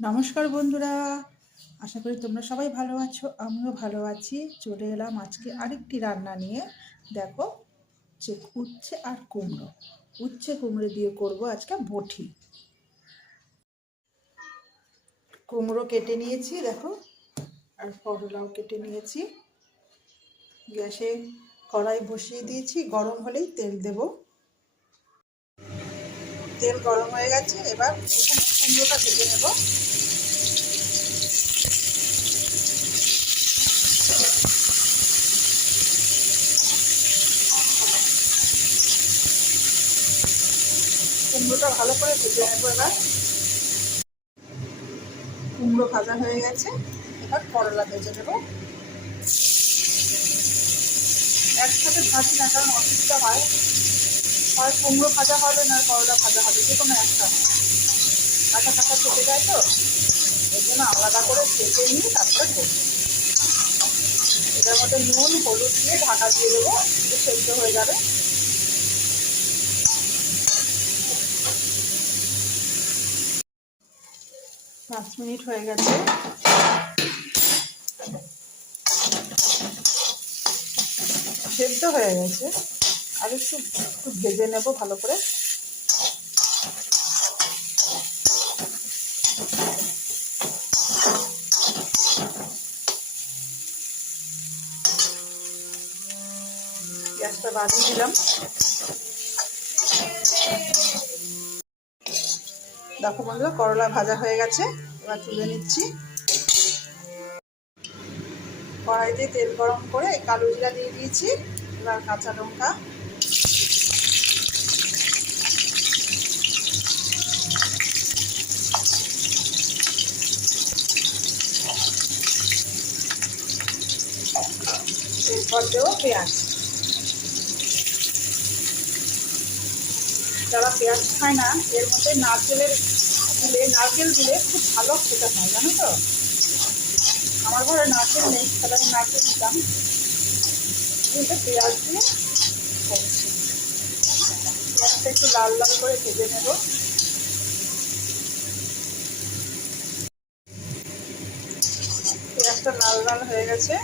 নমস্কার বন্ধুরা। আশা করি তোমরা সবাই ভালো আছো, আমিও ভালো আছি। চলে এলাম আজকে আরেকটি রান্না নিয়ে। দেখো, যে উচ্ছে আর কুমড়ো। উচ্ছে কুমড়ো দিয়ে করব আজকে বটি। কুমড়ো কেটে নিয়েছি, দেখো, আর করলাও কেটে নিয়েছি। গ্যাসে কড়াই বসিয়ে দিয়েছি, গরম হলেই তেল দেব। তেল গরম হয়ে গেছে, এবার এখানে কুমড়োটা ভেজে নেব। কুমড়োটা ভালো করে ভেজে নেব এবার। কুমড়ো ভাজা হয়ে গেছে, এবার করলা ভেজে নেব। একসাথে ভাজি না, কারণ অসুবিধা হয়। হয়, কুমড়ো ভাজা হবে না, করলা ভাজা হবে, যে কোনো একটা হয় কাঁচা কাঁচা থেকে যায় তো ওই জন্য আলাদা করে ভেজে নিয়ে তারপরে করব। এটার মধ্যে নুন, হলুদ দিয়ে ঢাকা দিয়ে দেবো সেদ্ধ হয়ে যাবে। পাঁচ মিনিট হয়ে গেছে। সেদ্ধ হয়ে গেছে। আর একটু একটু ভেজে নেব ভালো করে। গ্যাসটা বাড়িয়ে দিলাম। দেখো বন্ধুরা, করলা ভাজা হয়ে গেছে। এবার তুলে নিচ্ছি। কড়াইতে তেল গরম করে কালো জিরা দিয়ে দিয়েছি, এবার কাঁচা লঙ্কা। এরপর দেবো পেঁয়াজ। যারা পেঁয়াজ খায় না, এর মধ্যে নারকেলের দিলে নারকেল দিলে খুব ভালো খেতে হয়, জানো তো? আমার ঘরে নারকেল নেই, তাহলে আমি নারকেল দিতাম। কিন্তু পেঁয়াজ দিয়ে করছি। পেঁয়াজটা একটু লাল লাল করে ভেজে নেব। পেঁয়াজটা লাল লাল হয়ে গেছে।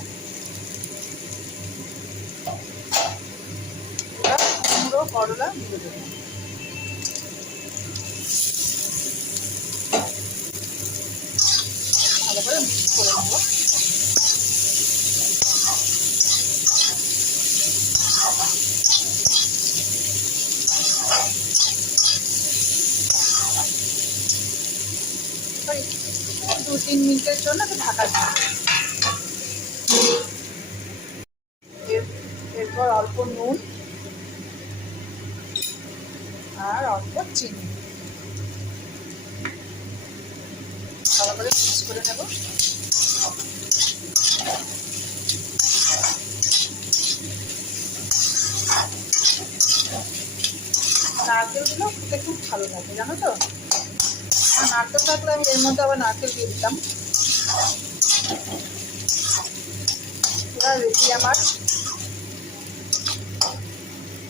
করলা দিয়ে দেবো। ভালো করে করে নেব। দু তিন মিনিটের জন্য একটু ঢাকা এরপর অল্প নুন। আর অল্প চিনি ভালো করে মিক্স করে নেব নারকেলগুলো খেতে খুব ভালো লাগে, জানো তো? নারকেল থাকলে আমি এর মধ্যে আবার নারকেল দিয়ে দিতাম। রেডি আমার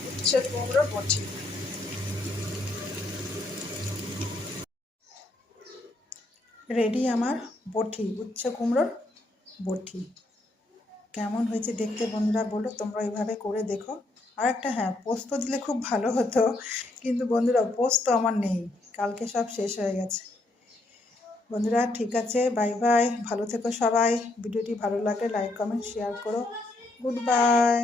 উচ্ছে কুমড়ো বটি। রেডি আমার বটি উচ্ছে কুমড়োর বটি। কেমন হয়েছে দেখতে বন্ধুরা বলো, তোমরা এইভাবে করে দেখো। আর একটা হ্যাঁ পোস্ত দিলে খুব ভালো হতো, কিন্তু বন্ধুরা পোস্ত আমার নেই, কালকে সব শেষ হয়ে গেছে। বন্ধুরা ঠিক আছে, বাই বাই, ভালো থেকো সবাই, ভিডিওটি ভালো লাগলে লাইক, কমেন্ট, শেয়ার করো, গুড বাই।